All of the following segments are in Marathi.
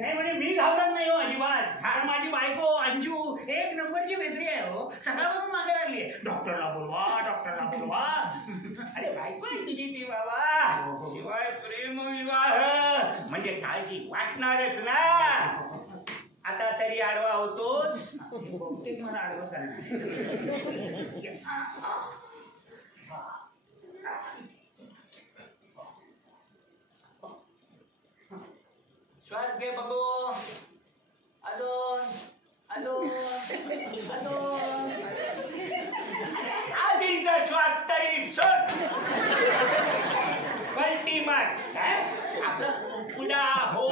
नाही म्हणजे मी घाबरत नाही हो अजिबात. कारण माझी बायको अंजू एक नंबरची वेत्री आहे हो. सकाळपासून मागे लागली आहे, डॉक्टरला बोलवा डॉक्टरला बोलवा. अरे बायको आहे तुझी ती बाबा. शिवाय प्रेम विवाह म्हणजे काळजी वाटणारच ना. आता तरी आडवा होतोस. बहुतेक मला आडवा करणार. श्वास घे बघू. अजून अजून अजून. आधीचा श्वास तरी सोड. पलटी मार. काय आपलं पुढा हो.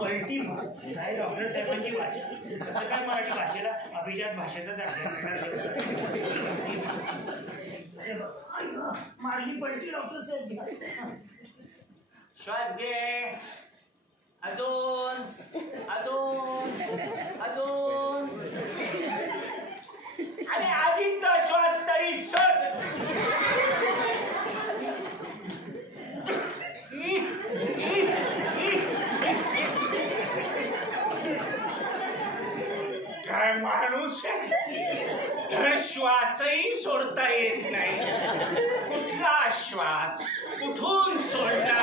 पलटी मार काय डॉक्टर साहेबांची भाषा. कसं काय मराठी भाषेला अभिजात भाषेचा दर्जा मारली पलटी डॉक्टर साहेब. श्वास घे. अजून अजून अजून. अरे आधीचा श्वास तरी सोड. काय माणूस तर श्वासही सोडता येत नाही. कुठला श्वास कुठून सोडला